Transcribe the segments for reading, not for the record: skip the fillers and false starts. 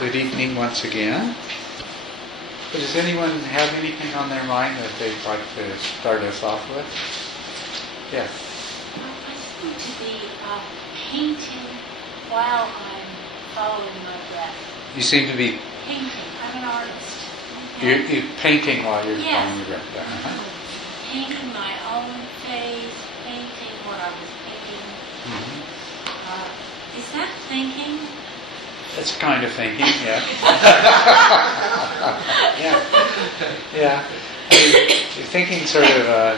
Good evening once again. Does anyone have anything on their mind that they'd like to start us off with? Yes. I seem to be painting while I'm following my breath. You seem to be Painting. I'm an artist. you're painting while you're Yes. following your breath. Uh-huh. Painting my own face, painting what I was painting. Mm-hmm. Is that thinking? It's kind of thinking, yeah. Yeah. Thinking sort of a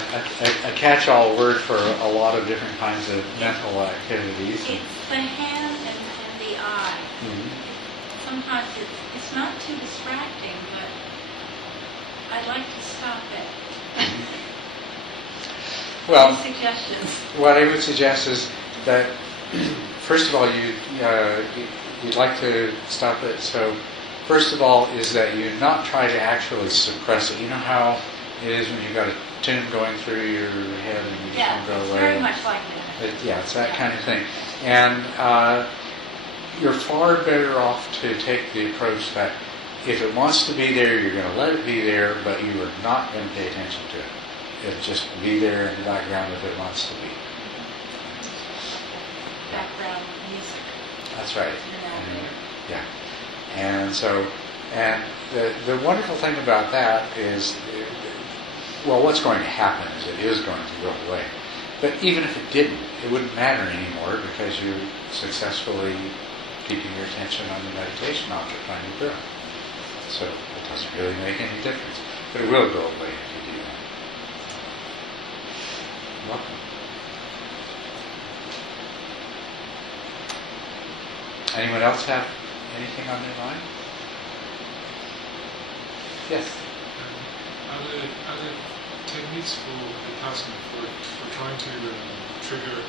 catch-all word for a lot of different kinds of mental activities. It's the hand and the eye. Mm-hmm. Sometimes it's not too distracting, but I'd like to stop it. Well, Any suggestions? what I would suggest is that, first of all, you'd like to stop it. So, first of all, is that you not try to actually suppress it. You know how it is when you've got a tune going through your head and you Yeah, can't go it's away. very much like that. It's that kind of thing. And you're far better off to take the approach that if it wants to be there, you're going to let it be there, but you are not going to pay attention to it. It'll just be there in the background if it wants to be. Background music. That's right. Yeah. And so, and the wonderful thing about that is, well, what's going to happen is it is going to go away. But even if it didn't, it wouldn't matter anymore because you're successfully keeping your attention on the meditation object on your breath. So it doesn't really make any difference. But it will go away if you do that. Welcome. Anyone else have anything on their mind? Yes. Other techniques for Vipassana for trying to trigger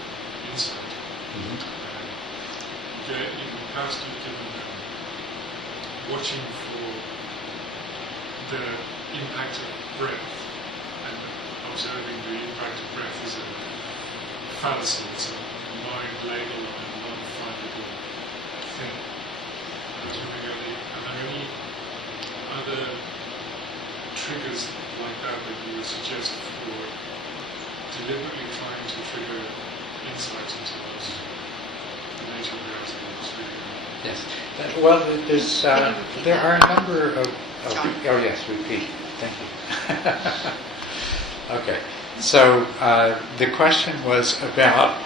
insight. Mm-hmm. In the past, you've given watching for the impact of breath and observing the impact of breath is a fallacy. It's a mind label on an unfindable thing. Are there any other triggers like that you would suggest for deliberately trying to trigger insight into the nature of reality? Yes. Well, there are a number of oh yes, repeat. Thank you. Okay. So the question was about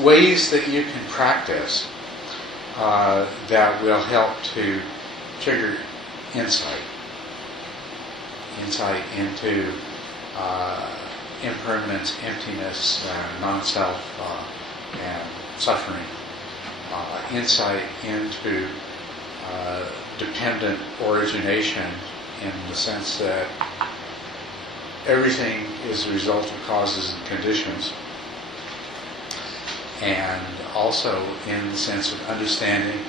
ways that you can practice that will help to trigger insight into impermanence, emptiness, non-self, and suffering. Insight into dependent origination in the sense that everything is a result of causes and conditions. And also in the sense of understanding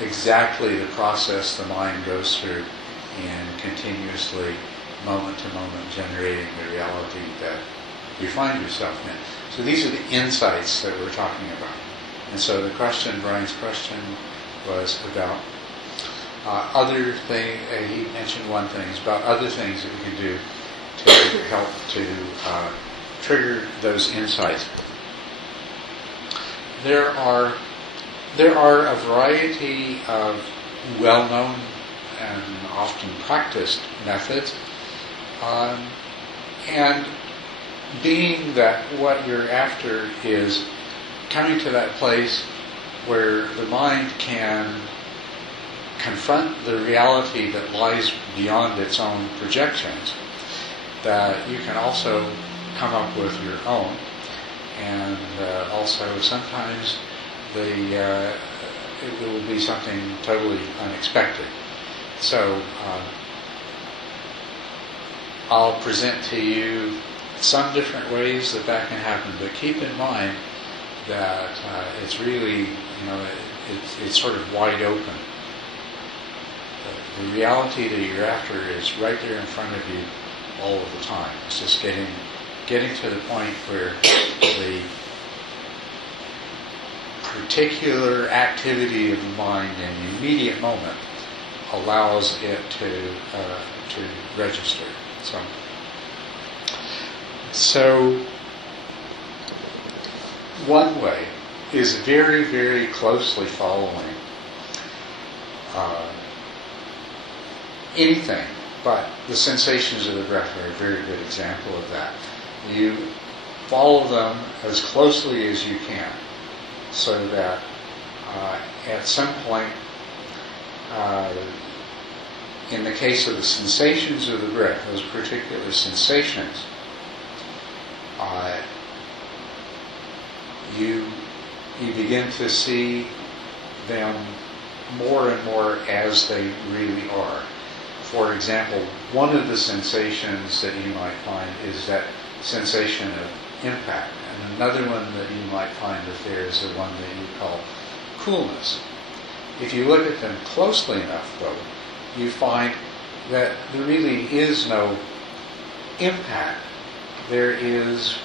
exactly the process the mind goes through in continuously, moment to moment, generating the reality that you find yourself in. So these are the insights that we're talking about. And so Brian's question was about other things. He mentioned one thing, is about other things that we can do to help to trigger those insights. There are a variety of well-known and often practiced methods, and being that what you're after is coming to that place where the mind can confront the reality that lies beyond its own projections, that you can also come up with your own. And also sometimes it will be something totally unexpected. So I'll present to you some different ways that can happen, but keep in mind that it's really, it's sort of wide open. The reality that you're after is right there in front of you all of the time. It's just getting to the point where the particular activity of the mind in the immediate moment allows it to register. So one way is very, very closely following anything, but the sensations of the breath are a very good example of that. You follow them as closely as you can, so that at some point, in the case of the sensations of the breath, those particular sensations, you begin to see them more and more as they really are. For example, one of the sensations that you might find is that sensation of impact, and another one that you might find that there is the one that you call coolness. If you look at them closely enough, though, you find that there really is no impact. There is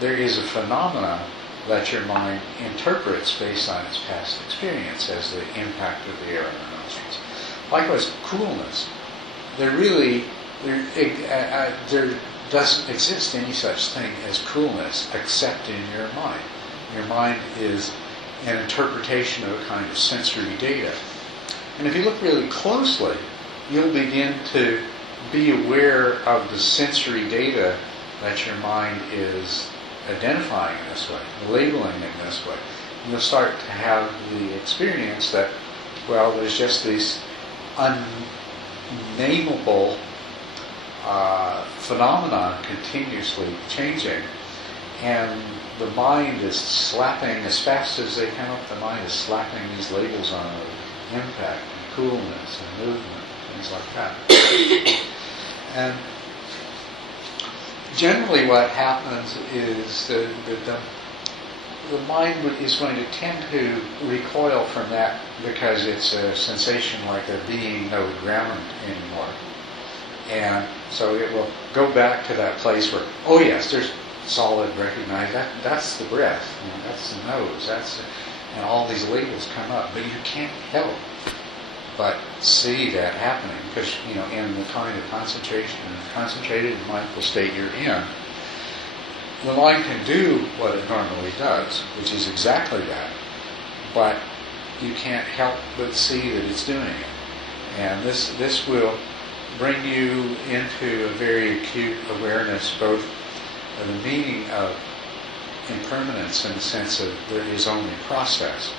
a phenomena that your mind interprets based on its past experience as the impact of the air in the nostrils. Likewise, coolness. There doesn't exist any such thing as coolness except in your mind. Your mind is an interpretation of a kind of sensory data. And if you look really closely, you'll begin to be aware of the sensory data that your mind is identifying in this way, labeling in this way. And you'll start to have the experience that, well, there's just these unnameable phenomena continuously changing, and the mind is slapping, as fast as they come up, the mind is slapping these labels on of impact and coolness and movement, things like that. And generally what happens is the mind is going to tend to recoil from that because it's a sensation like there being no ground anymore. And so it will go back to that place where, oh yes, there's solid, recognized, that's the breath, that's the nose, and all these labels come up. But you can't help but see that happening because, in the kind of concentrated and mindful state you're in, the mind can do what it normally does, which is exactly that, but you can't help but see that it's doing it. And this will bring you into a very acute awareness both of the meaning of impermanence in the sense of there is only process,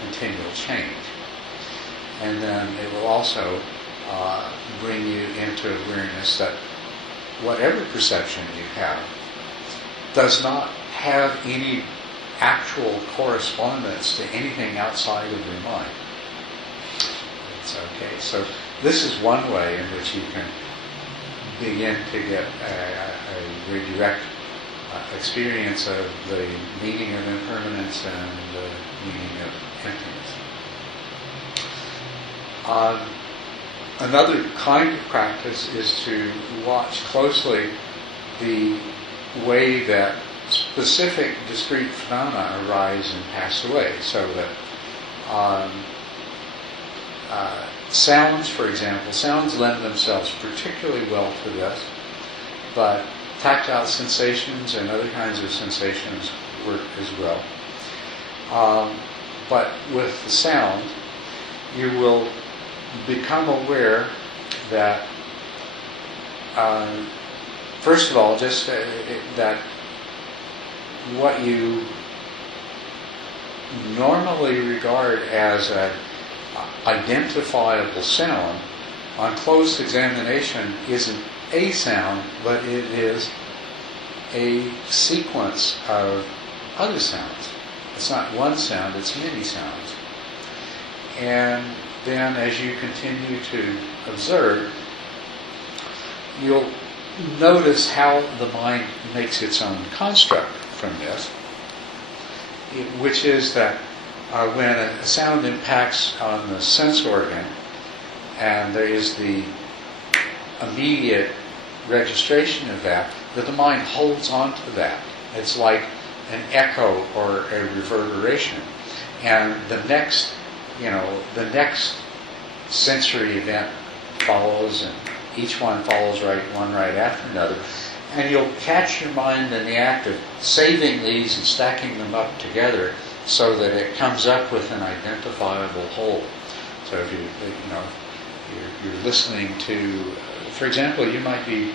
continual change. And then it will also bring you into awareness that whatever perception you have does not have any actual correspondence to anything outside of your mind. It's okay. So this is one way in which you can begin to get a very direct experience of the meaning of impermanence and the meaning of emptiness. Another kind of practice is to watch closely the way that specific discrete phenomena arise and pass away, so that sounds, for example, sounds lend themselves particularly well to this, but tactile sensations and other kinds of sensations work as well. But with the sound, you will become aware that, first of all, just that what you normally regard as an identifiable sound, on close examination, isn't a sound, but it is a sequence of other sounds. It's not one sound, it's many sounds. And then as you continue to observe, you'll notice how the mind makes its own construct from this, which is that when a sound impacts on the sense organ and there is the immediate registration of that, the mind holds on to that. It's like an echo or a reverberation. And the next sensory event follows, and each one follows one right after another. And you'll catch your mind in the act of saving these and stacking them up together so that it comes up with an identifiable whole. So if you're listening to, for example, you might be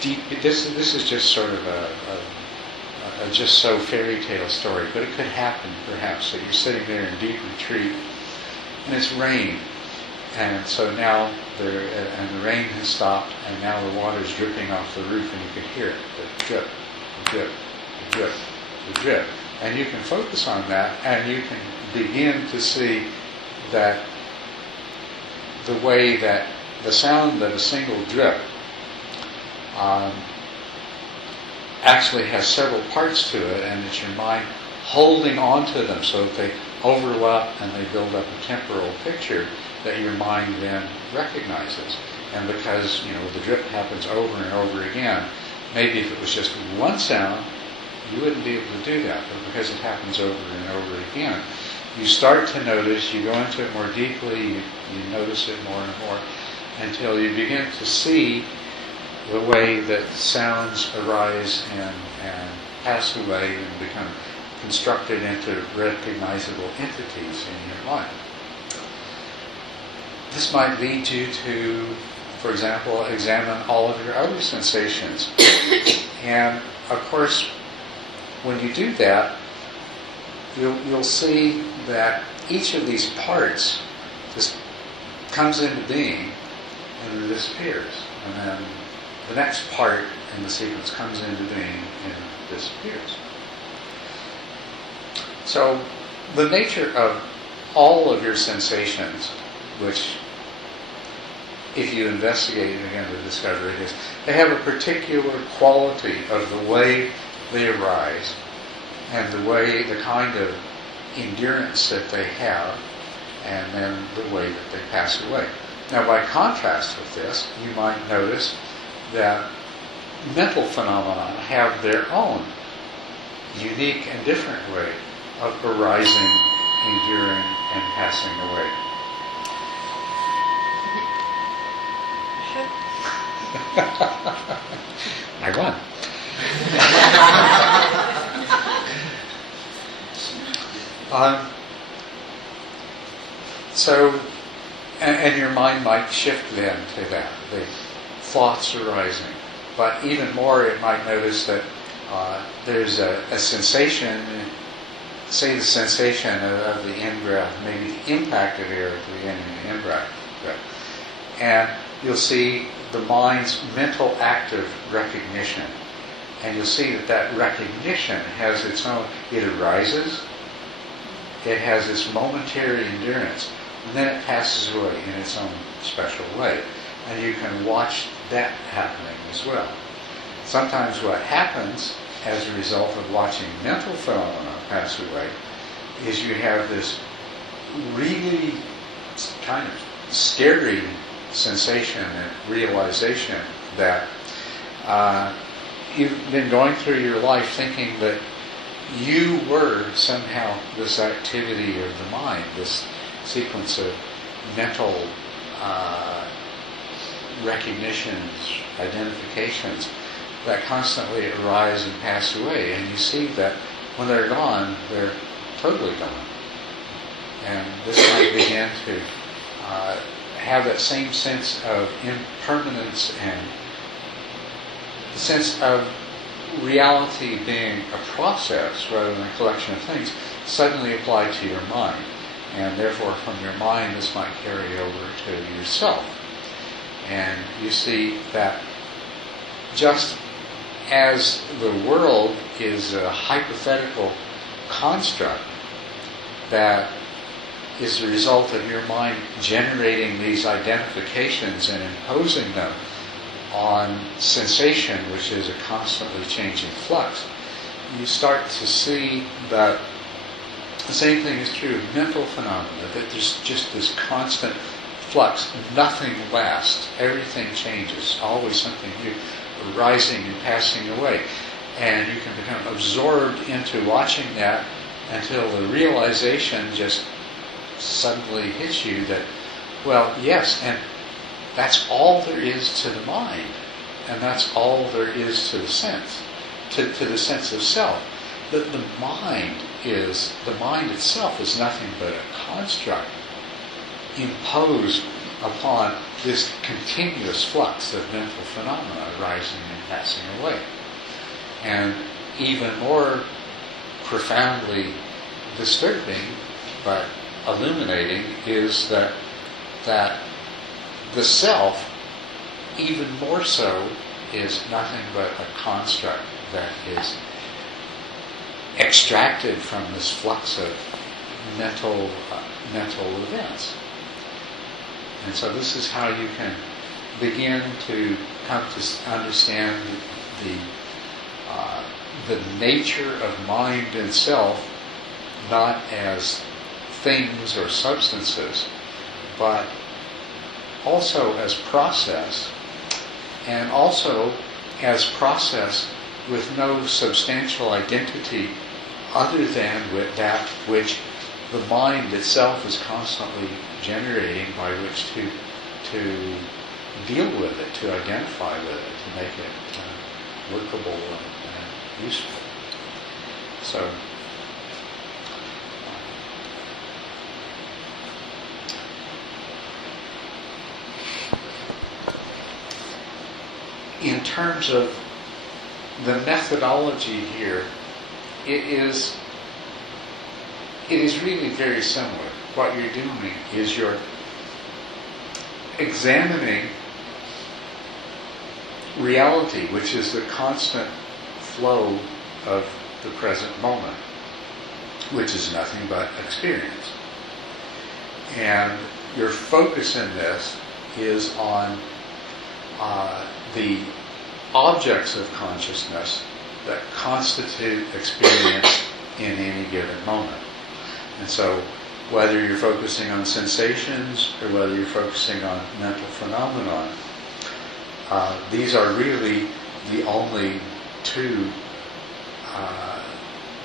deep. This is just sort of a just so fairy tale story, but it could happen perhaps that you're sitting there in deep retreat and it's rain, and so now the rain has stopped, and now the water is dripping off the roof, and you can hear it, the drip, the drip, the drip, the drip, and you can focus on that, and you can begin to see that the way that the sound of a single drip actually has several parts to it, and it's your mind holding on to them so that they overlap and they build up a temporal picture that your mind then recognizes. And because the drip happens over and over again, maybe if it was just one sound, you wouldn't be able to do that. But because it happens over and over again, you start to notice, you go into it more deeply, you notice it more and more, until you begin to see the way that sounds arise and pass away and become constructed into recognizable entities in your mind. This might lead you to, for example, examine all of your other sensations. And of course, when you do that, you'll see that each of these parts just comes into being and then disappears. And then the next part in the sequence comes into being and disappears. So the nature of all of your sensations, which if you investigate again to discover it, is they have a particular quality of the way they arise and the kind of endurance that they have, and then the way that they pass away. Now, by contrast with this, you might notice that mental phenomena have their own unique and different way of arising, enduring, and passing away. I won. And your mind might shift then to that, the thoughts arising. But even more, it might notice that there's a sensation, say the sensation of the in-breath, maybe the impact of air at the beginning of the in-breath. And you'll see the mind's mental active recognition. And you'll see that recognition has its own, it arises, it has this momentary endurance, and then it passes away in its own special way. And you can watch that happening as well. Sometimes what happens as a result of watching mental phenomena pass away is you have this really kind of scary sensation and realization that you've been going through your life thinking that you were somehow this activity of the mind, this sequence of mental recognitions, identifications that constantly arise and pass away. And you see that when they're gone, they're totally gone. And this might begin to have that same sense of impermanence and the sense of reality being a process rather than a collection of things suddenly applied to your mind. And therefore from your mind this might carry over to yourself. And you see that just as the world is a hypothetical construct that is the result of your mind generating these identifications and imposing them on sensation, which is a constantly changing flux, you start to see that the same thing is true of mental phenomena, that there's just this constant flux. Nothing lasts. Everything changes. Always something new, arising and passing away. And you can become absorbed into watching that until the realization just suddenly hits you that, well, yes, and that's all there is to the mind. And that's all there is to the sense, to the sense of self. The mind itself is nothing but a construct imposed upon this continuous flux of mental phenomena arising and passing away. And even more profoundly disturbing, but illuminating, is that the self, even more so, is nothing but a construct that is extracted from this flux of mental events. And so this is how you can begin to come to understand the nature of mind and self, not as things or substances, but also as process, and also as process with no substantial identity other than with that which the mind itself is constantly generating by which to deal with it, to identify with it, to make it workable and useful. So, in terms of the methodology here, it is really very similar. What you're doing is you're examining reality, which is the constant flow of the present moment, which is nothing but experience. And your focus in this is on the objects of consciousness that constitute experience in any given moment. And so whether you're focusing on sensations or whether you're focusing on mental phenomenon, these are really the only two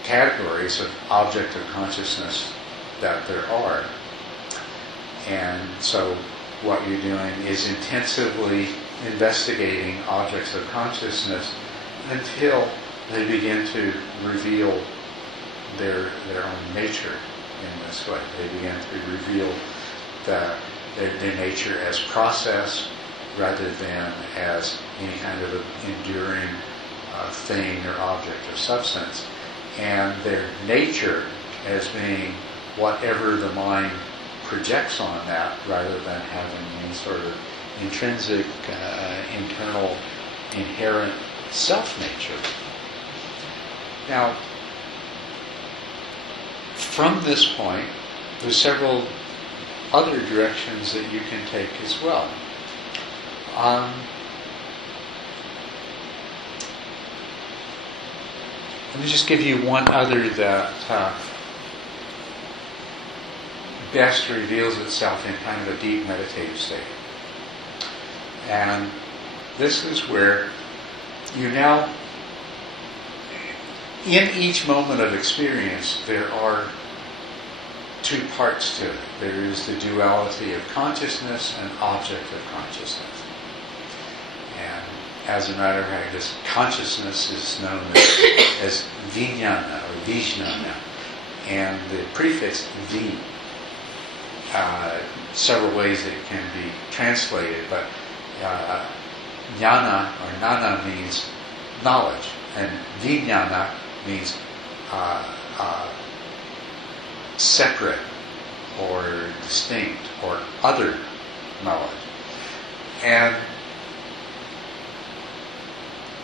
categories of object of consciousness that there are. And so what you're doing is intensively investigating objects of consciousness until they begin to reveal their own nature in this way. They begin to reveal their nature as process rather than as any kind of enduring thing or object or substance, and their nature as being whatever the mind projects on that rather than having any sort of intrinsic, internal, inherent self-nature. Now, from this point, there's several other directions that you can take as well. Let me just give you one other that best reveals itself in kind of a deep meditative state. And this is where you now, in each moment of experience, there are two parts to it. There is the duality of consciousness and object of consciousness. And as a matter of fact, this consciousness is known as vijnana or vijnana. And the prefix vi, several ways it can be translated, but jnana or nana means knowledge, and vijnana means separate or distinct or other knowledge. And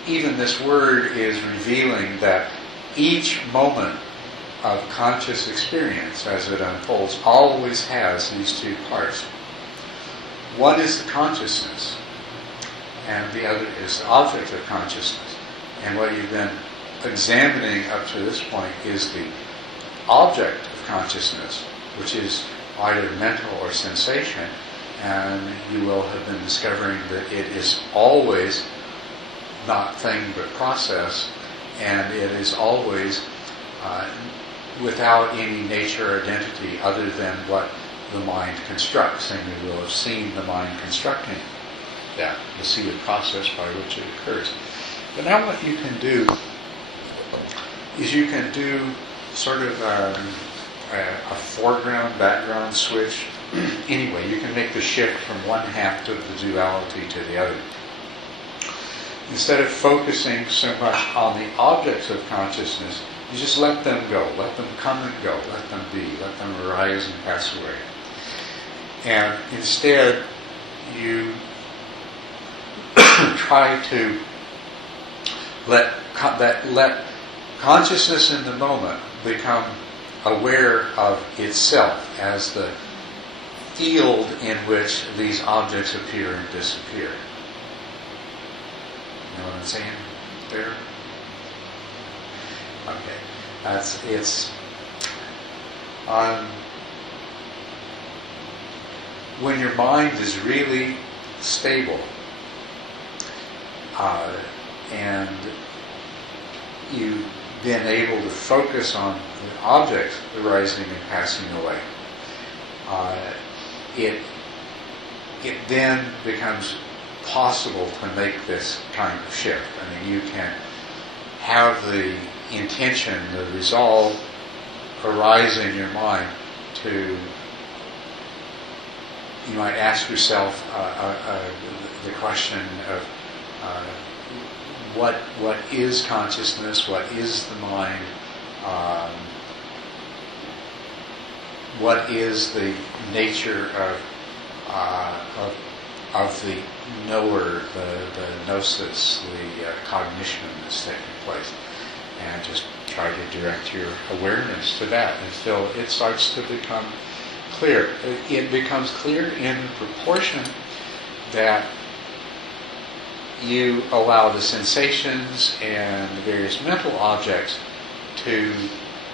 even this word is revealing that each moment of conscious experience as it unfolds always has these two parts. One is the consciousness, and the other is the object of consciousness. And what you've been examining up to this point is the object of consciousness, which is either mental or sensation, and you will have been discovering that it is always not thing but process, and it is always without any nature or identity other than what the mind constructs, and you will have seen the mind constructing that. You'll see the process by which it occurs. But now what you can do is you can do sort of a foreground, background switch. Anyway, you can make the shift from one half of the duality to the other. Instead of focusing so much on the objects of consciousness, you just let them go, let them come and go, let them be, let them arise and pass away. And instead, you try to let consciousness in the moment become aware of itself as the field in which these objects appear and disappear. You know what I'm saying there? Okay. When your mind is really stable, and you've been able to focus on the objects arising and passing away, it then becomes possible to make this kind of shift. I mean, you can have the intention, the resolve arise in your mind to, you might ask yourself the question of what is consciousness, what is the mind, what is the nature of the knower, the gnosis, the cognition that's taking place, and just try to direct your awareness to that until it starts to become clear. It becomes clear in proportion that you allow the sensations and the various mental objects to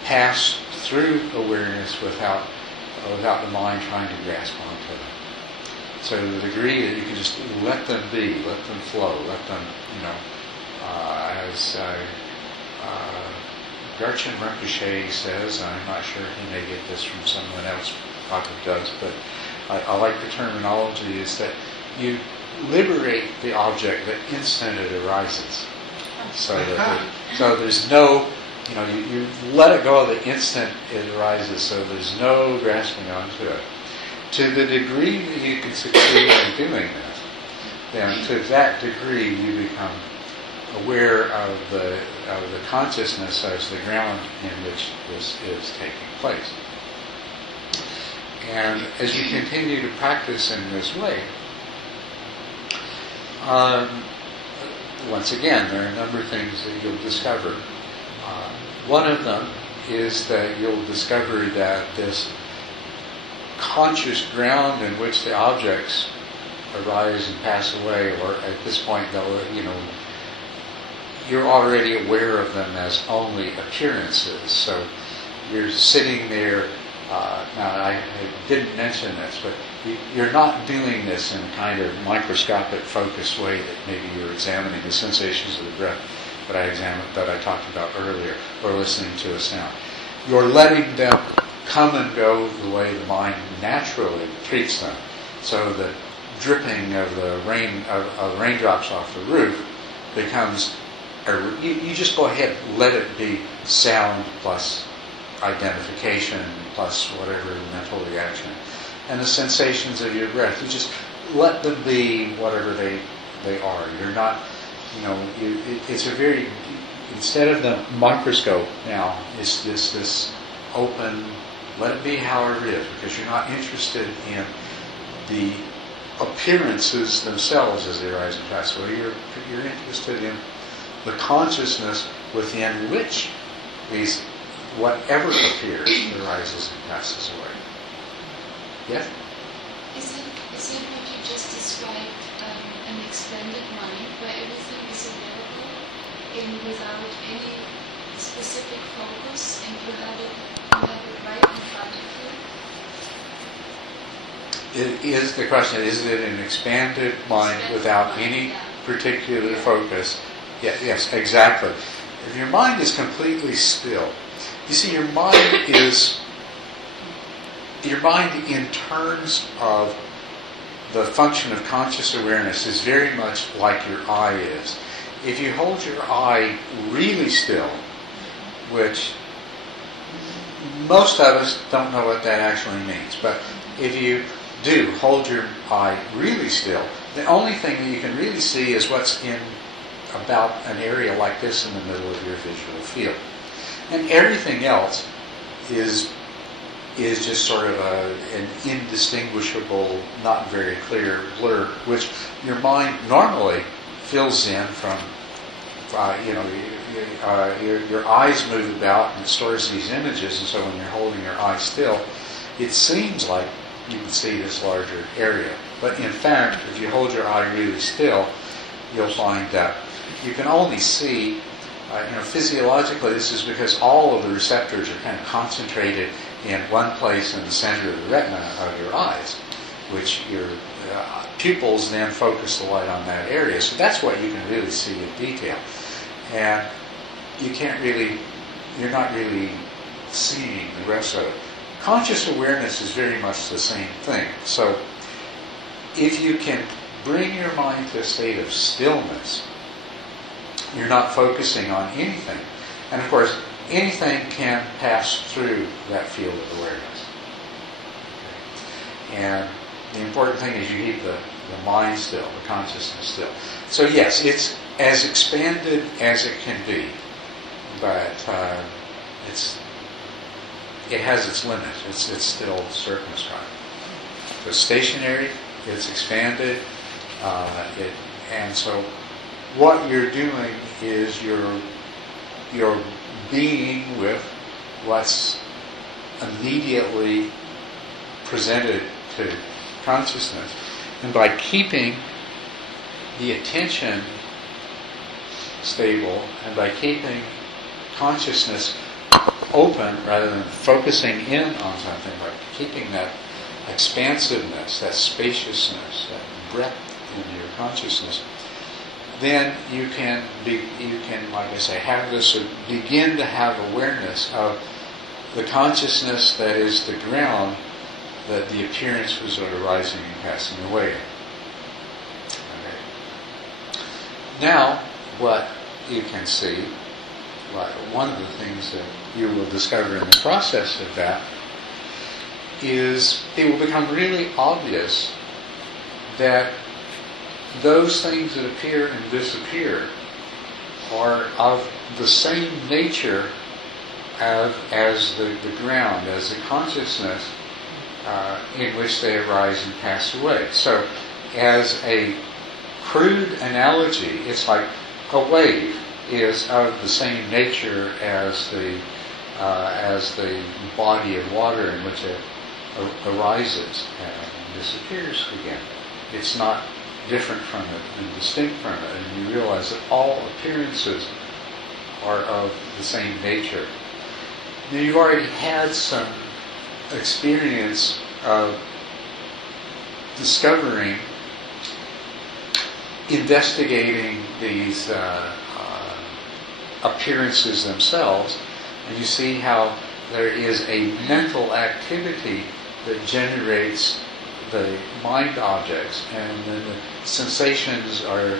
pass through awareness without the mind trying to grasp onto them. So to the degree that you can just let them be, let them flow, let them, as Garchen Rinpoche says, I'm not sure he may get this from someone else, probably does, but I like the terminology, is that you liberate the object the instant it arises. So there's no, you let it go the instant it arises, so there's no grasping onto it. To the degree that you can succeed in doing that, then to that degree you become aware of the consciousness as the ground in which this is taking place. And as you continue to practice in this way, once again, there are a number of things that you'll discover. One of them is that you'll discover that this conscious ground in which the objects arise and pass away, or at this point, you're already aware of them as only appearances. So you're sitting there. Now, I didn't mention this, but you're not doing this in a kind of microscopic, focused way that maybe you're examining the sensations of the breath that I talked about earlier, or listening to a sound. You're letting them come and go the way the mind naturally treats them. So the dripping of the raindrops off the roof becomes, you just go ahead, let it be sound plus identification plus whatever mental reaction. And the sensations of your breath, you just let them be whatever they are. You're not, it's a very, instead of the microscope now, it's this open, let it be however it is, because you're not interested in the appearances themselves as they arise and pass away. You're interested in the consciousness within which these whatever appears arises and passes away. Yes? Is it what you just described, an extended mind where everything is available without any specific focus, and you have it right in front of you? The question is it an expanded mind without any particular focus? Yes, exactly. if your mind is completely still, you see, your mind in terms of the function of conscious awareness is very much like your eye is. If you hold your eye really still, which most of us don't know what that actually means, but if you do hold your eye really still, the only thing that you can really see is what's in about an area like this in the middle of your visual field. And everything else is just sort of an indistinguishable, not very clear blur, which your mind normally fills in from, your eyes move about and it stores these images, and so when you're holding your eye still, it seems like you can see this larger area. But in fact, if you hold your eye really still, you'll find that you can only see, physiologically this is because all of the receptors are kind of concentrated in one place in the center of the retina of your eyes, which your pupils then focus the light on that area. So that's what you can really see in detail. And you're not really seeing the rest of it. Conscious awareness is very much the same thing. So if you can bring your mind to a state of stillness, you're not focusing on anything. And of course, anything can pass through that field of awareness. And the important thing is you keep the mind still, the consciousness still. So yes, it's as expanded as it can be, but it has its limits. It's still circumscribed. So stationary, it's expanded, and so what you're doing is you're being with what's immediately presented to consciousness, and by keeping the attention stable and by keeping consciousness open rather than focusing in on something, by keeping that expansiveness, that spaciousness, that breadth in your consciousness, then you can, like I say, have this, or begin to have awareness of the consciousness that is the ground that the appearances are arising and passing away in. Okay. Now, what you can see, one of the things that you will discover in the process of that is it will become really obvious that those things that appear and disappear are of the same nature as the ground, as the consciousness in which they arise and pass away. So, as a crude analogy, it's like a wave is of the same nature as the body of water in which it arises and disappears again. It's not different from it and distinct from it, and you realize that all appearances are of the same nature. Now, you've already had some experience of discovering, investigating these appearances themselves, and you see how there is a mental activity that generates the mind objects, and then the sensations are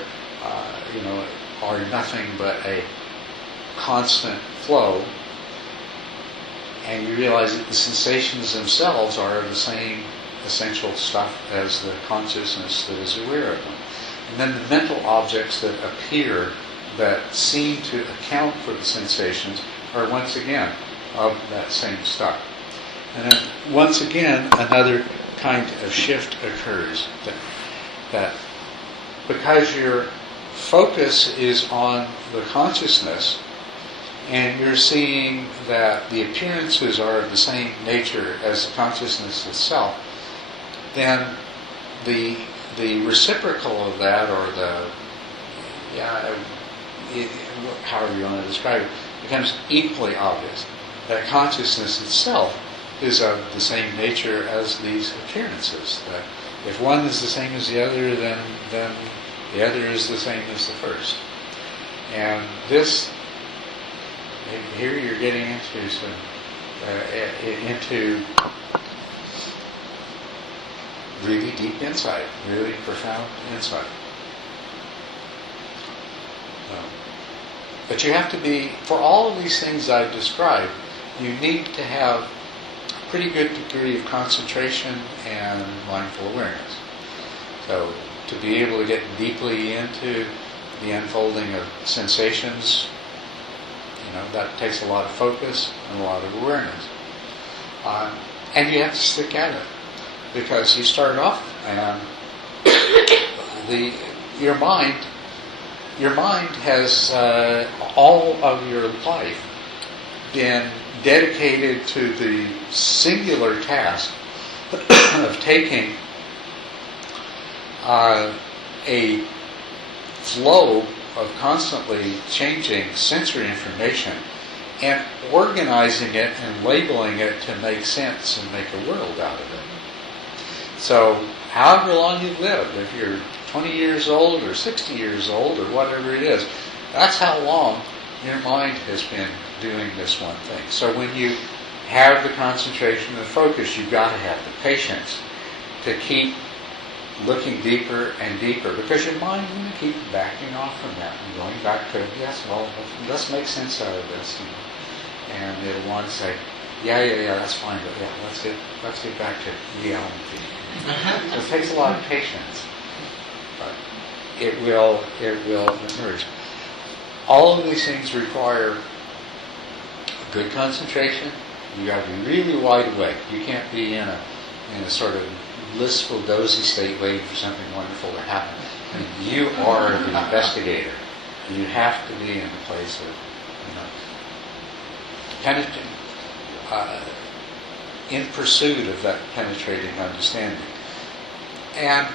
nothing but a constant flow, and you realize that the sensations themselves are the same essential stuff as the consciousness that is aware of them. And then the mental objects that appear that seem to account for the sensations are once again of that same stuff. And then once again another kind of shift occurs, that because your focus is on the consciousness and you're seeing that the appearances are of the same nature as the consciousness itself, then the reciprocal of that, or however you want to describe it, becomes equally obvious. That consciousness itself is of the same nature as these appearances. That if one is the same as the other, then the other is the same as the first. And this here you're getting into some into really deep insight, really profound insight. But you have to be, for all of these things I've described, you need to have a pretty good degree of concentration and mindful awareness. So to be able to get deeply into the unfolding of sensations, that takes a lot of focus and a lot of awareness. And you have to stick at it, because you start off and your mind has all of your life been dedicated to the singular task of taking a flow of constantly changing sensory information and organizing it and labeling it to make sense and make a world out of it. So however long you live, if you're 20 years old or 60 years old or whatever it is, that's how long your mind has been doing this one thing. So when you have the concentration and focus, you've got to have the patience to keep looking deeper and deeper, because your mind is going to keep backing off from that and going back to, yes, well, let's make sense out of this. And it'll want to say, yeah, that's fine, but yeah, let's get back to reality. So it takes a lot of patience, but it will emerge. All of these things require good concentration. You got to be really wide awake. You can't be in a sort of blissful, dozy state waiting for something wonderful to happen. I mean, you are the investigator. You have to be in a place of, penetrating, in pursuit of that penetrating understanding. And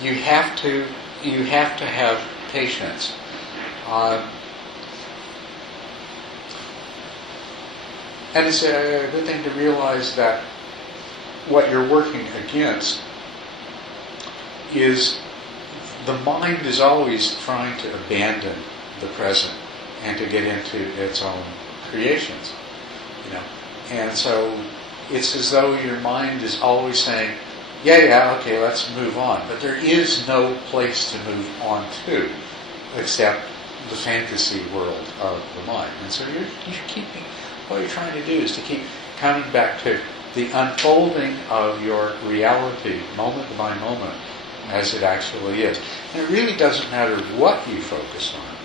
you have to have patience. And it's a good thing to realize that what you're working against is the mind is always trying to abandon the present and to get into its own creations. And so it's as though your mind is always saying, yeah, okay, let's move on. But there is no place to move on to except the fantasy world of the mind. And so you're keeping, what you're trying to do is to keep coming back to the unfolding of your reality, moment by moment, as it actually is. And it really doesn't matter what you focus on.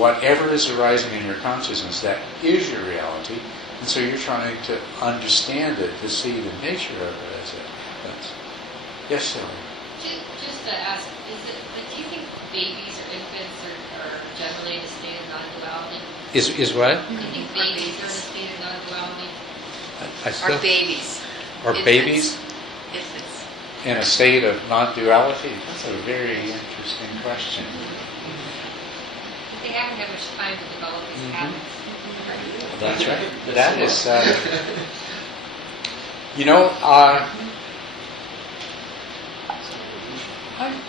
Whatever is arising in your consciousness, that is your reality. And so you're trying to understand it, to see the nature of it as it happens. Yes, Sally? Just to ask, do you think babies or infants are generally in a state of non-duality? Is what? Do you think babies are in a state of non-duality? Or babies. Or babies? Infants. In a state of non-duality? That's a very interesting question. They haven't had much time to develop these habits. That's right. That is,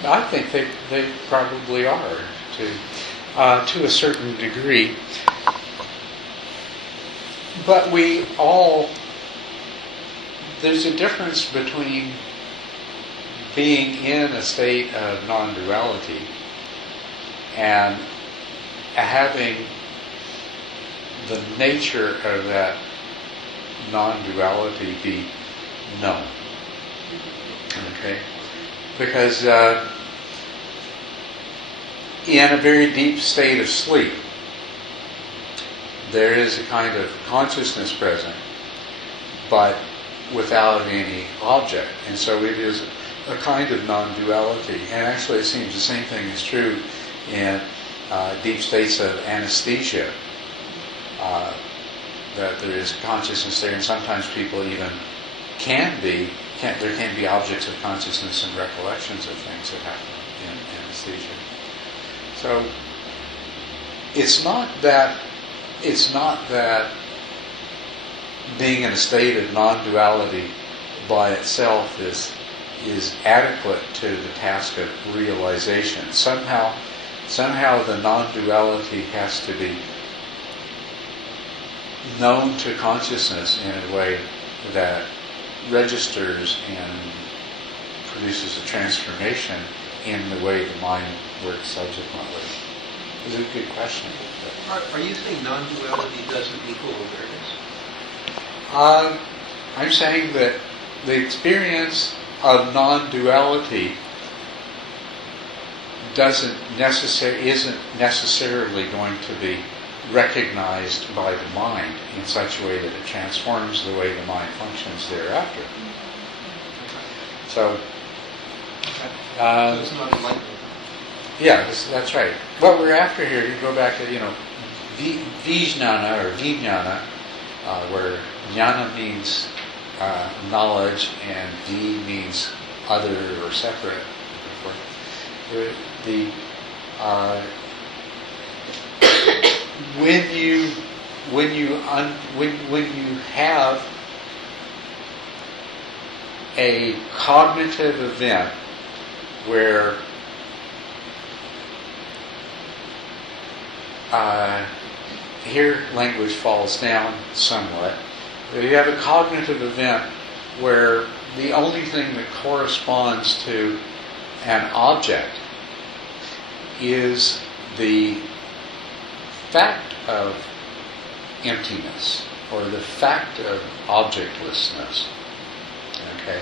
I think they probably are to a certain degree. But there's a difference between being in a state of non-duality and having the nature of that non-duality be known. Okay? Because in a very deep state of sleep, there is a kind of consciousness present, but without any object. And so it is a kind of non-duality. And actually it seems the same thing is true in deep states of anesthesia. That there is consciousness there, and sometimes people even there can be objects of consciousness and recollections of things that happen in anesthesia. So it's not that being in a state of non-duality by itself is adequate to the task of realization. Somehow the non-duality has to be known to consciousness in a way that registers and produces a transformation in the way the mind works subsequently? It's a good question. Are you saying non-duality doesn't equal awareness? I'm saying that the experience of non-duality isn't necessarily going to be recognized by the mind in such a way that it transforms the way the mind functions thereafter. So, it's not enlightenment. yeah, that's right. What we're after here, you go back to, vijnana or vijnana, where jnana means knowledge and vi means other or separate. When you have a cognitive event where here language falls down somewhat. You have a cognitive event where the only thing that corresponds to an object is the fact of emptiness or the fact of objectlessness. Okay,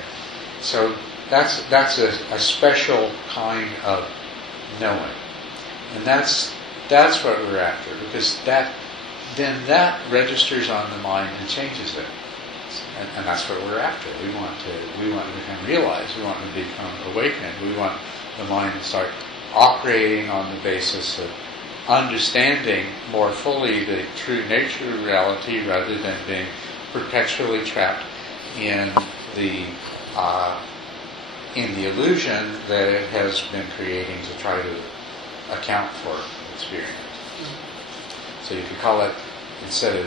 so that's a special kind of knowing, and that's what we're after, because that registers on the mind and changes it, and that's what we're after. We want to become realized. We want to become awakened. We want the mind to start operating on the basis of understanding more fully the true nature of reality, rather than being perpetually trapped in the illusion that it has been creating to try to account for experience. So you could call it, instead of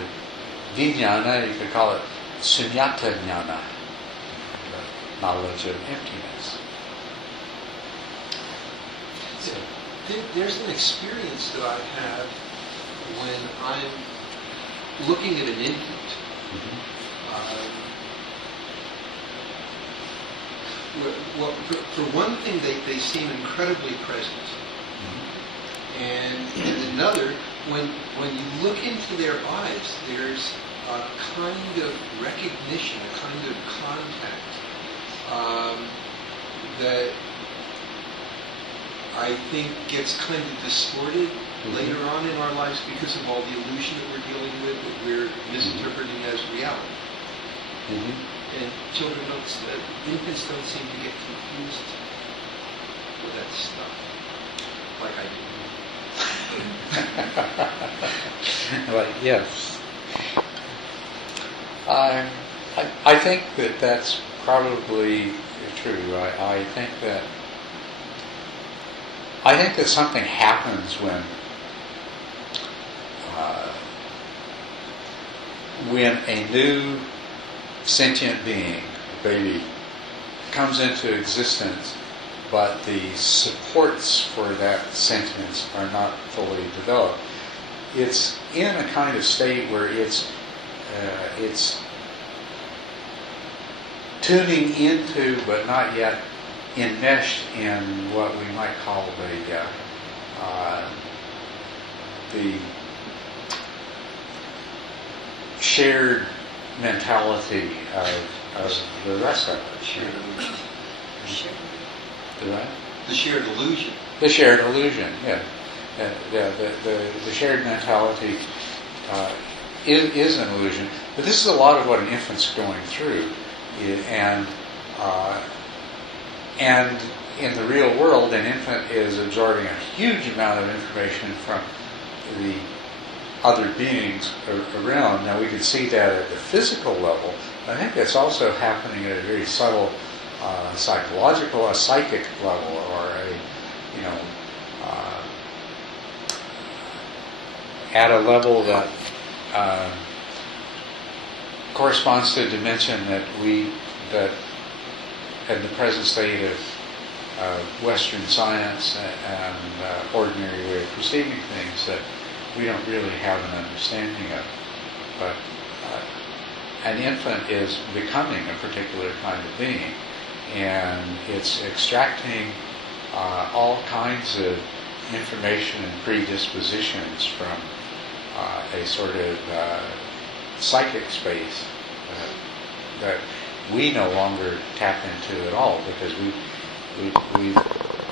vijnana, you could call it sunyata jnana, the knowledge of emptiness. So, there's an experience that I have when I'm looking at an infant. Well, for one thing, they seem incredibly present. And another, when you look into their eyes, there's a kind of recognition, a kind of contact that I think gets kind of distorted later on in our lives because of all the illusion that we're dealing with, that we're misinterpreting as reality. And infants don't seem to get confused with that stuff, like I do. Well, yes. I think that's probably true. I think that something happens when a new sentient being, a baby, comes into existence, but the supports for that sentience are not fully developed. It's in a kind of state where it's tuning into, but not yet enmeshed in what we might call the shared mentality of the rest of it. Shared illusion. The shared illusion. The shared illusion. The shared illusion, yeah. The shared mentality is an illusion. But this is a lot of what an infant's going through. And in the real world, an infant is absorbing a huge amount of information from the other beings around. Now we can see that at the physical level. I think that's also happening at a very subtle psychological, a psychic level, or at a level that corresponds to a dimension that in the present state of Western science and ordinary way of perceiving things, that we don't really have an understanding of. but an infant is becoming a particular kind of being, and it's extracting all kinds of information and predispositions from a sort of psychic space that we no longer tap into at all, because we've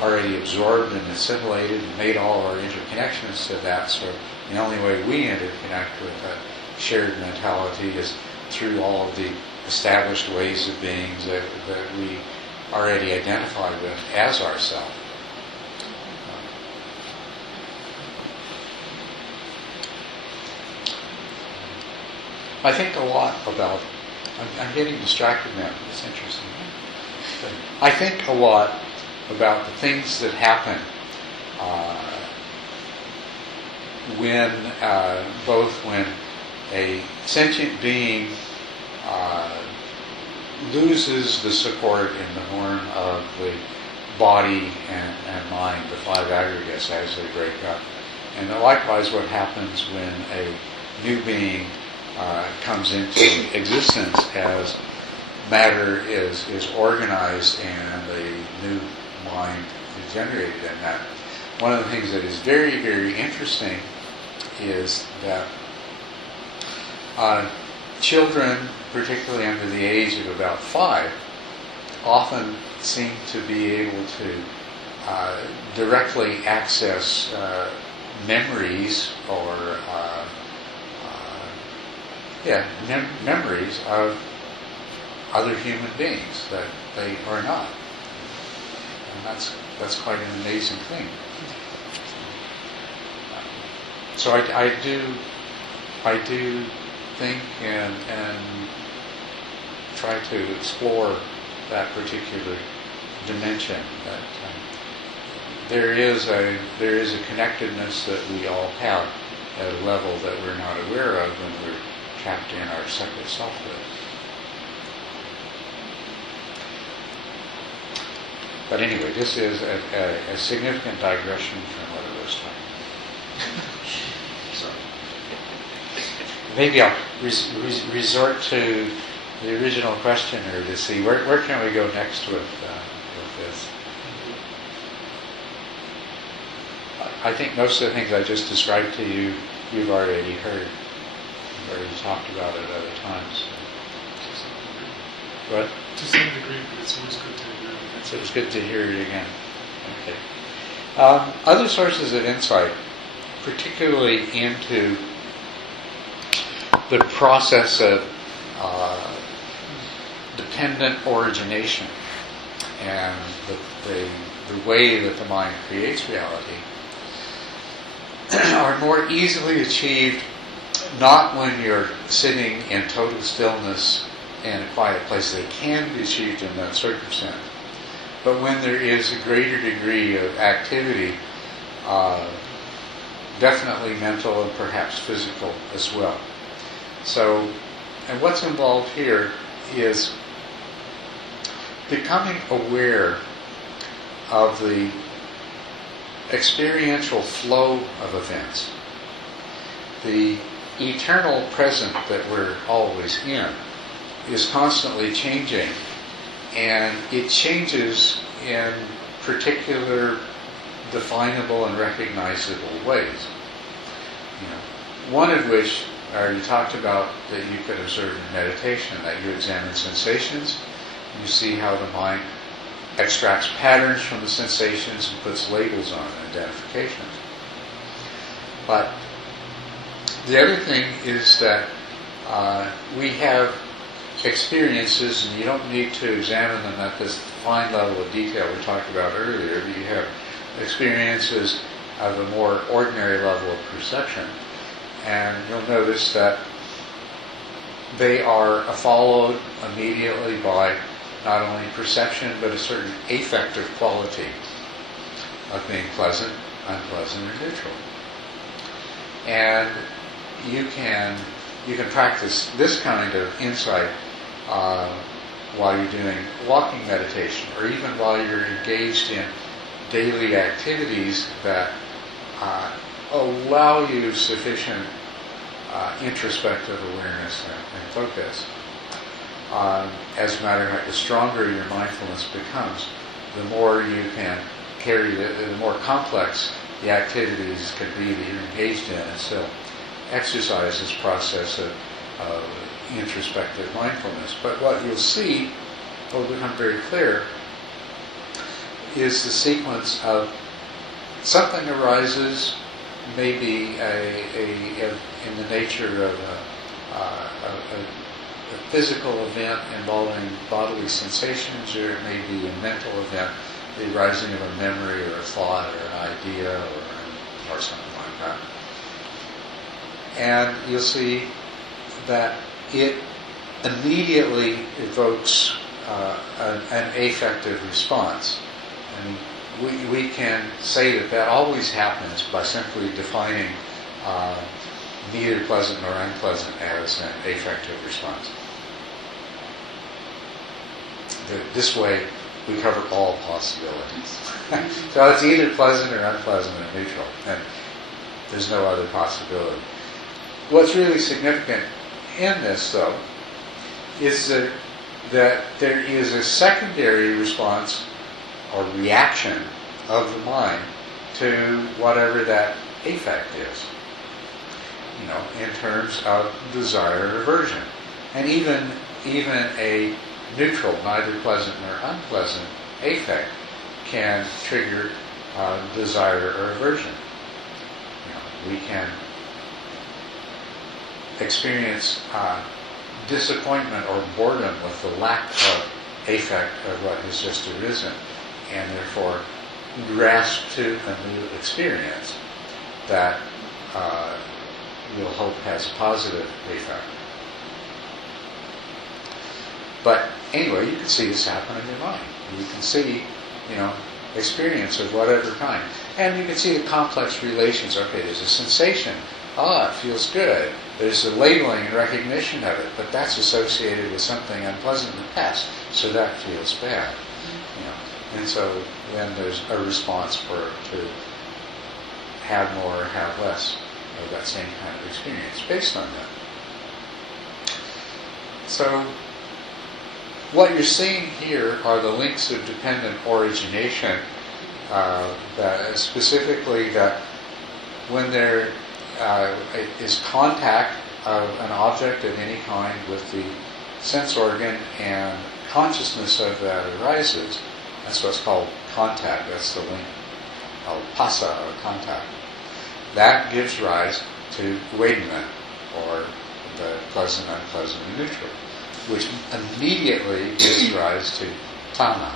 already absorbed and assimilated and made all our interconnections to that. So the only way we interconnect with a shared mentality is through all of the established ways of beings that we already identify with as ourself. I think a lot about, I'm getting distracted now, but it's interesting. I think a lot about the things that happen when a sentient being loses the support in the form of the body and mind, the five aggregates, as they break up. And likewise what happens when a new being comes into existence as matter is organized and a new mind is generated in that. One of the things that is very, very interesting is that children, particularly under the age of about 5, often seem to be able to directly access memories or memories of other human beings that they are not. And that's quite an amazing thing. So I do think and try to explore that particular dimension, that there is a connectedness that we all have at a level that we're not aware of when we're trapped in our separate selfhood. But anyway, this is a significant digression from what I was talking about. So maybe I'll resort to the original questioner to see where can we go next with this. I think most of the things I just described to you, you've already heard. You've already talked about it other times. What? To some degree, but it's always good to hear it. So it's good to hear it again. Okay. Other sources of insight, particularly into the process of dependent origination and the way that the mind creates reality, are more easily achieved not when you're sitting in total stillness in a quiet place. They can be achieved in that circumstance. But when there is a greater degree of activity, definitely mental and perhaps physical as well. So, and what's involved here is becoming aware of the experiential flow of events. The eternal present that we're always in is constantly changing, and it changes in particular definable and recognizable ways. One of which I already talked about, that you could observe in meditation, that you examine sensations, you see how the mind extracts patterns from the sensations and puts labels on identifications. But the other thing is that we have experiences, and you don't need to examine them at this fine level of detail we talked about earlier, but you have experiences of a more ordinary level of perception, and you'll notice that they are followed immediately by not only perception but a certain affective quality of being pleasant, unpleasant, or neutral. And you can practice this kind of insight while you're doing walking meditation, or even while you're engaged in daily activities that allow you sufficient introspective awareness and focus. As a matter of fact, the stronger your mindfulness becomes, the more you can carry the more complex the activities can be that you're engaged in, and still exercise this process of introspective mindfulness. But what you'll see, will become very clear, is the sequence of something arises, maybe in the nature of a physical event involving bodily sensations, or it may be a mental event, the arising of a memory or a thought or an idea or something like that. And you'll see that it immediately evokes an affective response. And we can say that always happens by simply defining neither pleasant nor unpleasant as an affective response. This way, we cover all possibilities. So it's either pleasant or unpleasant or neutral, and there's no other possibility. What's really significant in this, though, is that there is a secondary response or reaction of the mind to whatever that affect is, in terms of desire or aversion. And even a neutral, neither pleasant nor unpleasant affect can trigger desire or aversion. We can experience disappointment or boredom with the lack of affect of what has just arisen, and therefore grasp to a new experience that we'll hope has a positive effect. But anyway, you can see this happen in your mind. You can see, experience of whatever kind. And you can see the complex relations. Okay, there's a sensation. It feels good. There's a labeling and recognition of it, but that's associated with something unpleasant in the past, so that feels bad. And so then there's a response to have more or have less of that same kind of experience based on that. So what you're seeing here are the links of dependent origination, that specifically that when there is contact of an object of any kind with the sense organ and consciousness of that arises, that's what's called contact. That's the link called pasa, or contact. That gives rise to Vedana, or the pleasant, unpleasant, and neutral, which immediately gives rise to tana,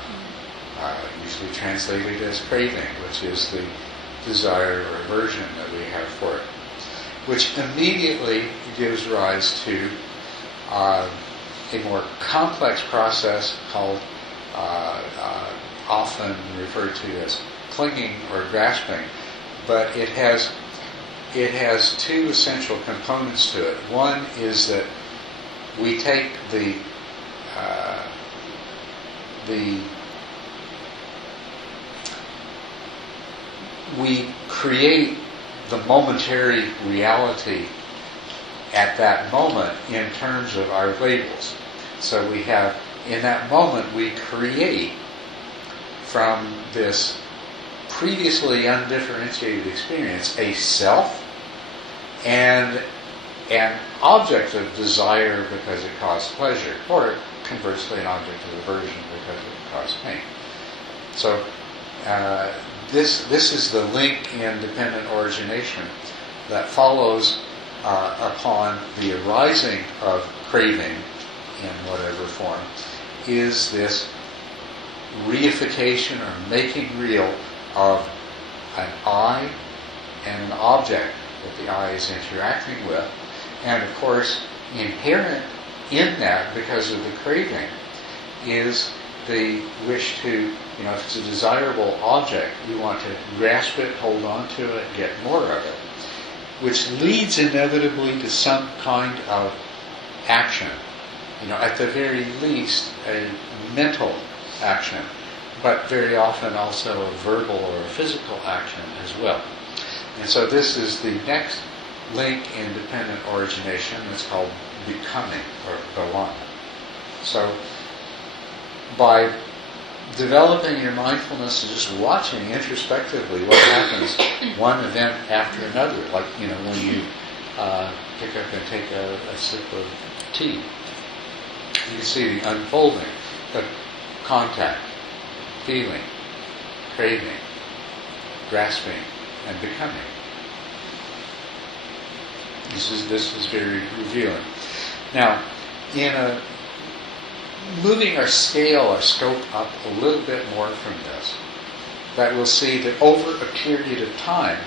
usually translated as craving, which is the desire or aversion that we have for it, which immediately gives rise to a more complex process called, often referred to as clinging or grasping, but it has two essential components to it. One is that we take we create the momentary reality at that moment in terms of our labels. So we have, in that moment, we create from this previously undifferentiated experience a self and an object of desire because it caused pleasure, or conversely an object of aversion because it caused pain. So this is the link in dependent origination that follows upon the arising of craving in whatever form, is this reification or making real of an I and an object that the I is interacting with. And of course, inherent in that, because of the craving, is the wish to, if it's a desirable object, you want to grasp it, hold on to it, get more of it, which leads inevitably to some kind of action. At the very least, a mental action, but very often also a verbal or a physical action as well. And so this is the next link-independent origination that's called becoming or belonging. So by developing your mindfulness and just watching introspectively what happens one event after another, like when you pick up and take a sip of tea, you can see the unfolding of contact, feeling, craving, grasping, and becoming. This is very revealing. Now, in moving our scale, our scope up a little bit more from this, that we'll see that over a period of time,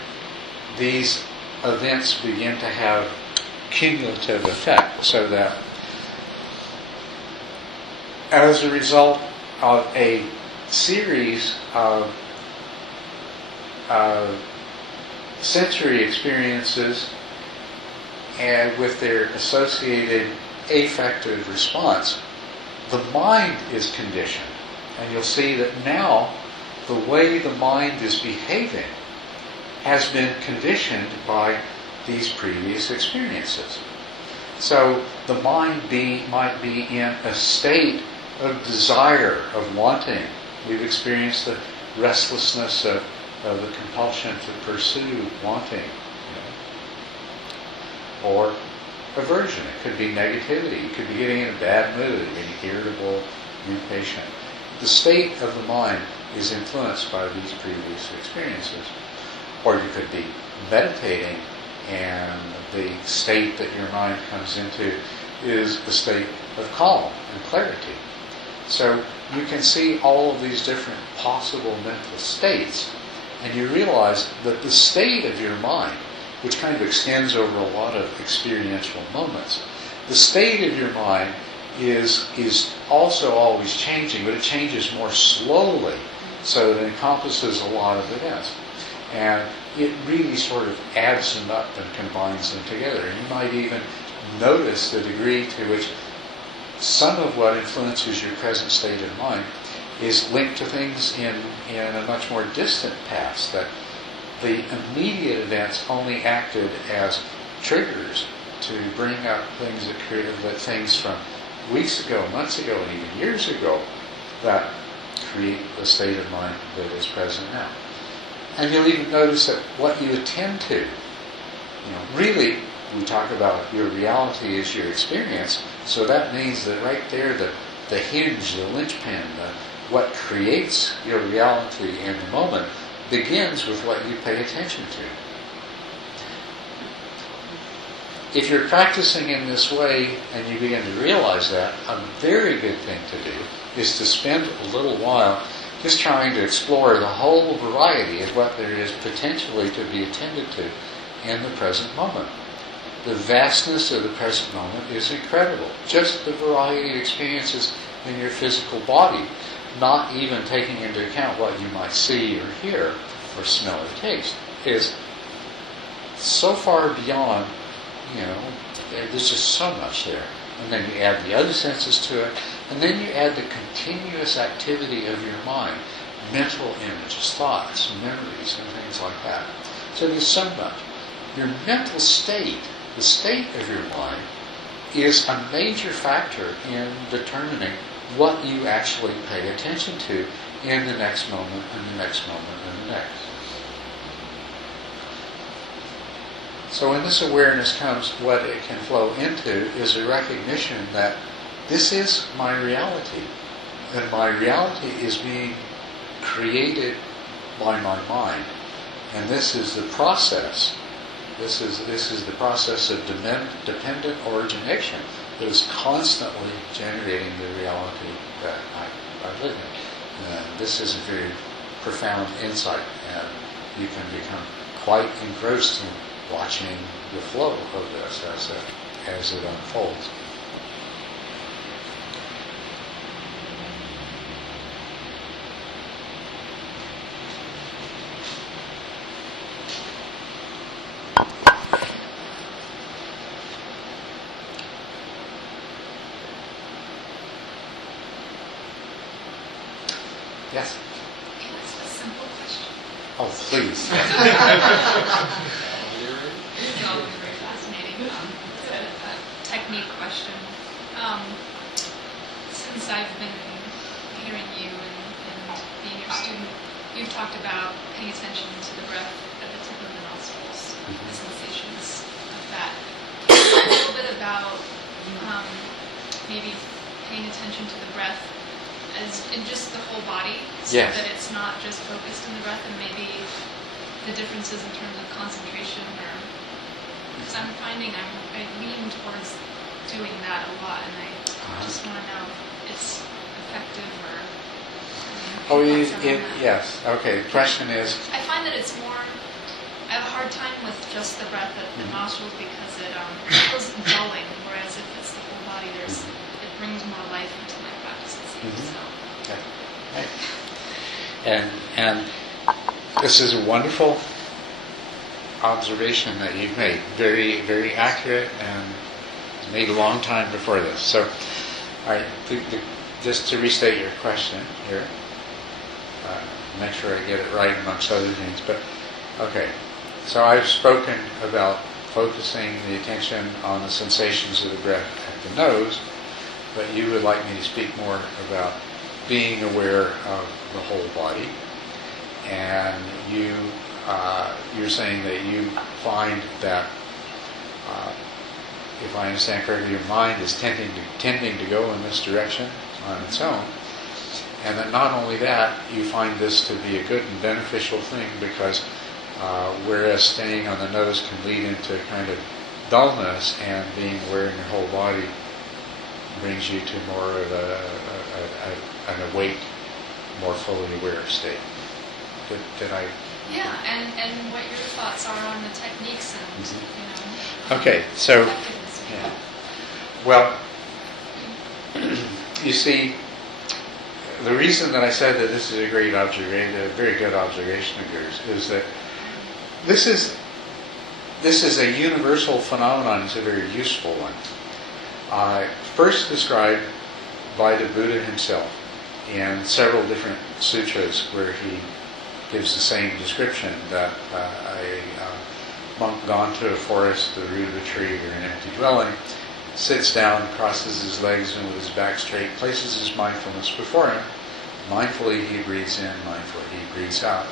these events begin to have cumulative effect, so that as a result of a series of sensory experiences and with their associated affective response, the mind is conditioned. And you'll see that now the way the mind is behaving has been conditioned by these previous experiences. So the mind might be in a state of desire, of wanting. We've experienced the restlessness of the compulsion to pursue wanting. Or aversion. It could be negativity. You could be getting in a bad mood, being irritable, impatient. The state of the mind is influenced by these previous experiences. Or you could be meditating, and the state that your mind comes into is a state of calm and clarity. So you can see all of these different possible mental states, and you realize that the state of your mind, which kind of extends over a lot of experiential moments, the state of your mind is also always changing, but it changes more slowly, so it encompasses a lot of events. And it really sort of adds them up and combines them together. And you might even notice the degree to which some of what influences your present state of mind is linked to things in a much more distant past, that the immediate events only acted as triggers to bring up things things from weeks ago, months ago, and even years ago that create the state of mind that is present now. And you'll even notice that what you attend to, really, we talk about your reality is your experience, so that means that right there, the hinge, the linchpin, what creates your reality in the moment begins with what you pay attention to. If you're practicing in this way and you begin to realize that, a very good thing to do is to spend a little while just trying to explore the whole variety of what there is potentially to be attended to in the present moment. The vastness of the present moment is incredible. Just the variety of experiences in your physical body, not even taking into account what you might see or hear or smell or taste, is so far beyond, there's just so much there. And then you add the other senses to it, and then you add the continuous activity of your mind, mental images, thoughts, memories, and things like that. So there's so much. Your mental state, the state of your mind, is a major factor in determining what you actually pay attention to in the next moment, and the next moment, and the next. So when this awareness comes, what it can flow into is a recognition that this is my reality, and my reality is being created by my mind, and this is the process. This is the process of dependent origination that is constantly generating the reality that I live in. This is a very profound insight, and you can become quite engrossed in watching the flow of this as it unfolds. Yes? Can I ask a simple question? Oh, please. question. Since I've been hearing you and being your student, you've talked about paying attention to the breath at the tip of the nostrils, the sensations of that. A little bit about maybe paying attention to the breath as in just the whole body, so Yes. that it's not just focused on the breath, and maybe the differences in terms of concentration, or because I'm finding I lean towards doing that a lot, and I just want to know if it's effective or. Oh, thoughts around that. yes. Okay. The question is, I find that it's more. I have a hard time with just the breath at the nostrils because it feels dulling, whereas if it's the whole body, it brings more life into my practice. It seems so. okay. Right. And this is a wonderful observation that you've made. Very, very accurate, and made a long time before this. So, all right, just to restate your question here, make sure I get it right amongst other things. But okay, so I've spoken about focusing the attention on the sensations of the breath at the nose, but you would like me to speak more about being aware of the whole body, and you're saying that you find that, if I understand correctly, your mind is tending to go in this direction on its own, and that not only that, you find this to be a good and beneficial thing because whereas staying on the nose can lead into kind of dullness, and being aware in your whole body brings you to more of an awake, more fully aware state. Did I? Yeah, and what your thoughts are on the techniques and Okay, so effectiveness. yeah. Well, you see, the reason that I said that this is a great observation, a very good observation of yours, is that this is a universal phenomenon. It's a very useful one. First described by the Buddha himself in several different sutras, where he gives the same description, that a monk gone to a forest, the root of a tree, or an empty dwelling, sits down, crosses his legs, and with his back straight, places his mindfulness before him. Mindfully he breathes in, mindfully he breathes out.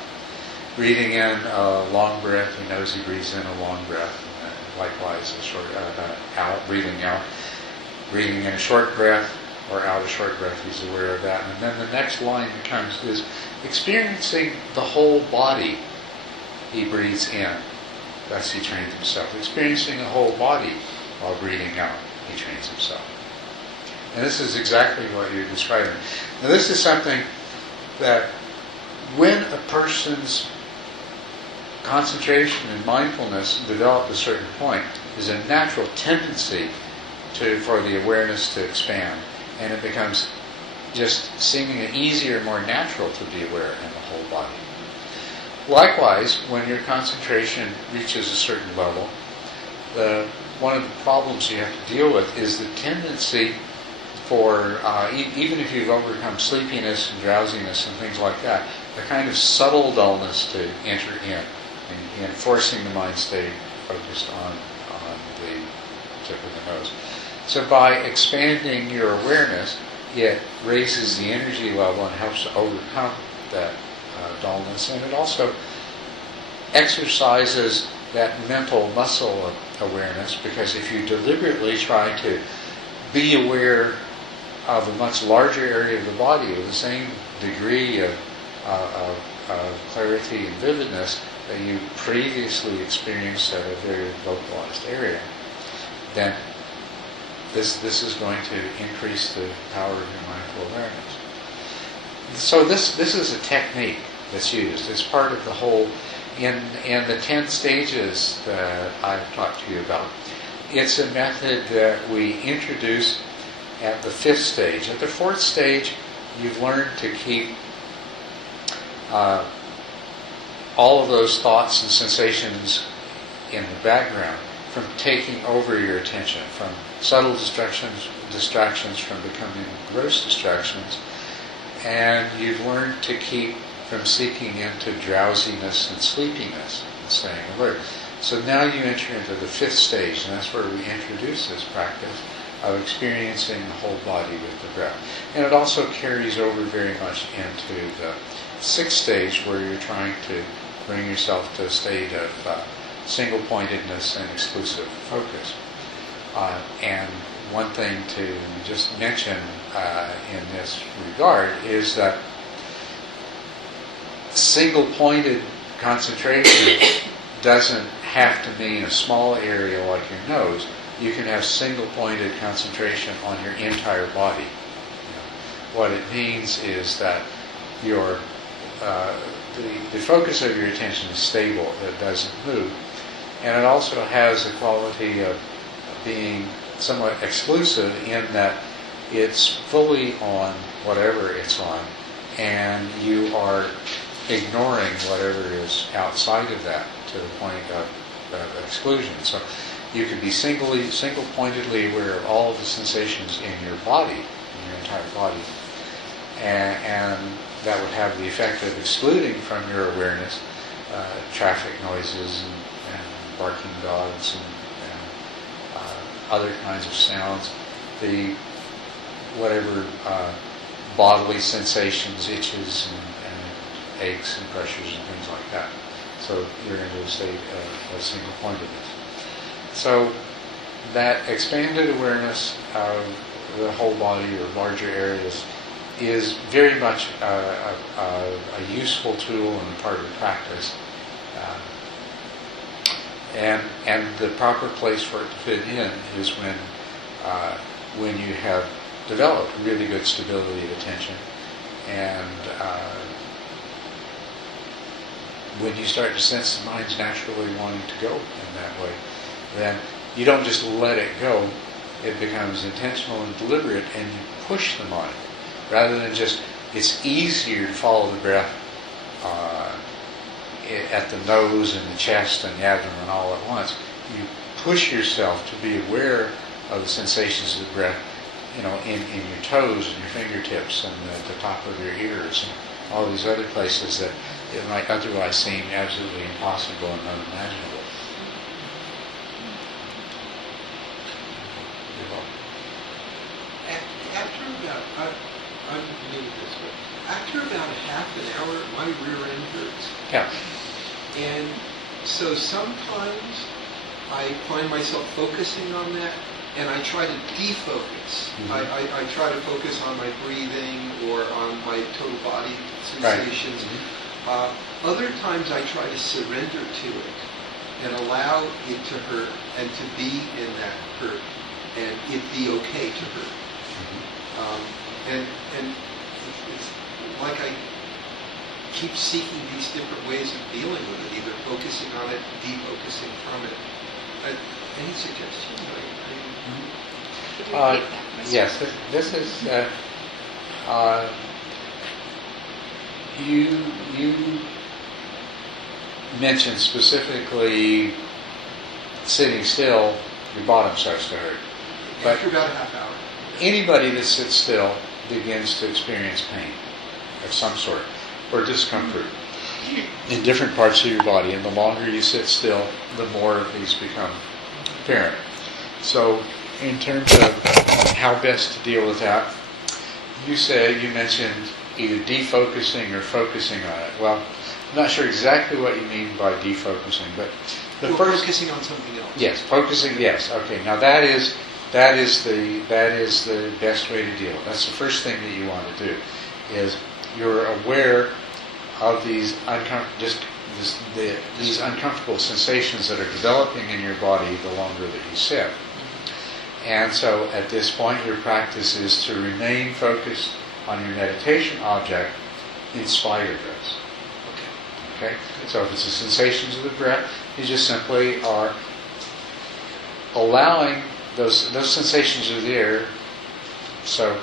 Breathing in a long breath, he knows he breathes in a long breath. And likewise, a short out, breathing out. Breathing in a short breath or out a short breath, he's aware of that. And then the next line that comes is experiencing the whole body, he breathes in. Thus he trains himself. Experiencing the whole body while breathing out, he trains himself. And this is exactly what you're describing. Now this is something that when a person's concentration and mindfulness develop at a certain point, there's a natural tendency for the awareness to expand, and it becomes just seemingly easier, more natural to be aware in the whole body. Likewise, when your concentration reaches a certain level, one of the problems you have to deal with is the tendency for, even if you've overcome sleepiness and drowsiness and things like that, a kind of subtle dullness to enter in, and forcing the mind stay focused on the tip of the nose. So by expanding your awareness, it raises the energy level and helps to overcome that dullness, and it also exercises that mental muscle of awareness, because if you deliberately try to be aware of a much larger area of the body with the same degree of clarity and vividness that you previously experienced at a very localized area, then this is going to increase the power of your mindful awareness. So this is a technique that's used. It's part of the whole, in the 10 stages that I've talked to you about. It's a method that we introduce at the 5th stage. At the 4th stage, you've learned to keep all of those thoughts and sensations in the background from taking over your attention, from subtle distractions from becoming gross distractions, and you've learned to keep from seeking into drowsiness and sleepiness and staying alert. So now you enter into the 5th stage, and that's where we introduce this practice, of experiencing the whole body with the breath. And it also carries over very much into the sixth stage, where you're trying to bring yourself to a state of single-pointedness and exclusive focus. And one thing to just mention in this regard is that single-pointed concentration doesn't have to mean a small area like your nose. You can have single-pointed concentration on your entire body. What it means is that your the focus of your attention is stable; it doesn't move, and it also has the quality of being somewhat exclusive in that it's fully on whatever it's on, and you are ignoring whatever is outside of that to the point of exclusion. So you can be single-pointedly aware of all of the sensations in your body, in your entire body, and that would have the effect of excluding from your awareness traffic noises and barking dogs and other kinds of sounds, the whatever bodily sensations, itches and aches and pressures and things like that. So you're into a state of single-pointedness. So that expanded awareness of the whole body or larger areas is very much a useful tool and part of the practice. And the proper place for it to fit in is when you have developed really good stability of attention, and when you start to sense the mind's naturally wanting to go in that way, then you don't just let it go. It becomes intentional and deliberate, and you push the mind rather than just. It's easier to follow the breath at the nose and the chest and the abdomen all at once. You push yourself to be aware of the sensations of the breath, in your toes and your fingertips and the top of your ears and all these other places that it might otherwise seem absolutely impossible and unimaginable. I'm new to this, but after about a half an hour, my rear end hurts. Yeah. And so sometimes I find myself focusing on that, and I try to defocus. Mm-hmm. I try to focus on my breathing or on my total body sensations. Right. Mm-hmm. Other times I try to surrender to it and allow it to hurt and to be in that hurt and it be okay to hurt. Mm-hmm. And it's like I keep seeking these different ways of dealing with it, either focusing on it, defocusing from it. Any suggestions? Could you repeat that question? Yes, this is you mentioned specifically sitting still, your bottom starts to hurt. But After about a half hour. anybody that sits still begins to experience pain of some sort or discomfort in different parts of your body, and the longer you sit still, the more of these become apparent. So in terms of how best to deal with that, you mentioned either defocusing or focusing on it. Well, I'm not sure exactly what you mean by defocusing, but Focusing on something else. Yes, focusing. Yes, okay. Now that is the best way to deal. That's the first thing that you want to do. Is you're aware of these these uncomfortable sensations that are developing in your body the longer that you sit. And so at this point, your practice is to remain focused on your meditation object in spite of this. Okay? So if it's the sensations of the breath, you just simply are allowing those sensations are there. So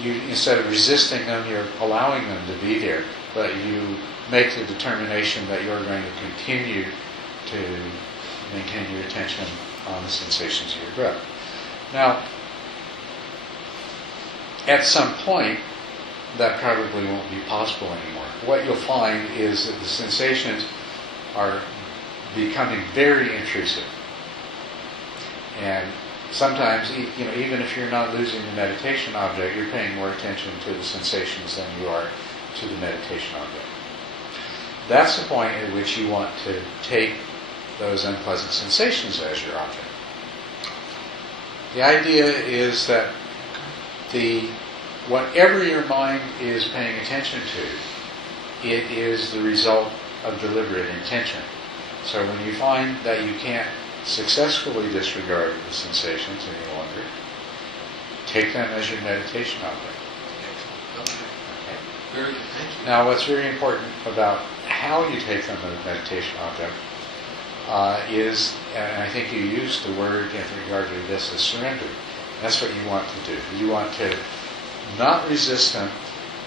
you, instead of resisting them, you're allowing them to be there. But you make the determination that you're going to continue to maintain your attention on the sensations of your breath. Now, at some point, that probably won't be possible anymore. What you'll find is that the sensations are becoming very intrusive. And sometimes, even if you're not losing the meditation object, you're paying more attention to the sensations than you are to the meditation object. That's the point at which you want to take those unpleasant sensations as your object. The idea is that whatever your mind is paying attention to, it is the result of deliberate intention. So when you find that you can't successfully disregard the sensations any longer, take them as your meditation object. Okay. Very good. Thank you. Now, what's very important about how you take them as a meditation object is, and I think you used the word in regard to this, as surrender. That's what you want to do. You want to not resist them,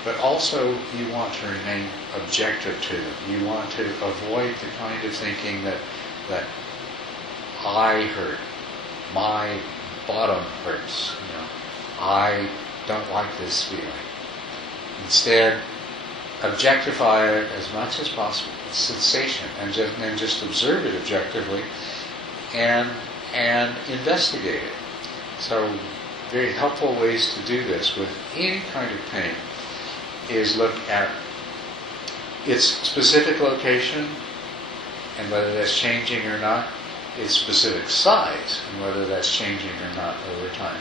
but also you want to remain objective to them. You want to avoid the kind of thinking that I hurt, my bottom hurts, I don't like this feeling. Instead, objectify it as much as possible, it's sensation, and just observe it objectively and investigate it. So very helpful ways to do this with any kind of pain is look at its specific location and whether that's changing or not, its specific size and whether that's changing or not over time,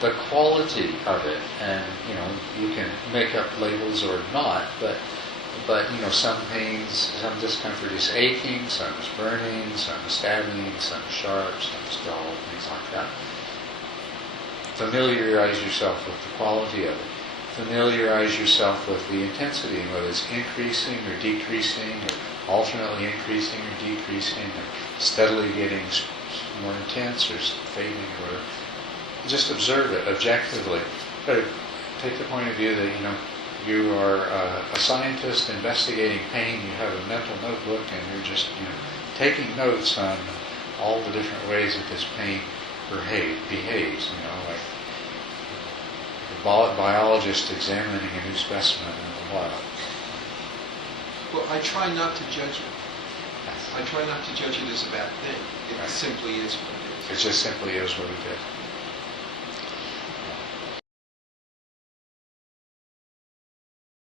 the quality of it, and you can make up labels or not, but some pains, some discomfort is aching, some is burning, some is stabbing, some is sharp, some is dull, things like that. Familiarize yourself with the quality of it. Familiarize yourself with the intensity, and whether it's increasing or decreasing, or alternately increasing or decreasing, or steadily getting more intense or fading or whatever. Just observe it objectively. But take the point of view that you are a scientist investigating pain. You have a mental notebook, and you're just taking notes on all the different ways that this pain behaves. Like a biologist examining a new specimen in the wild. Well, I try not to judge it. I try not to judge it as a bad thing. It Right. simply is what it is. It just simply is what it is.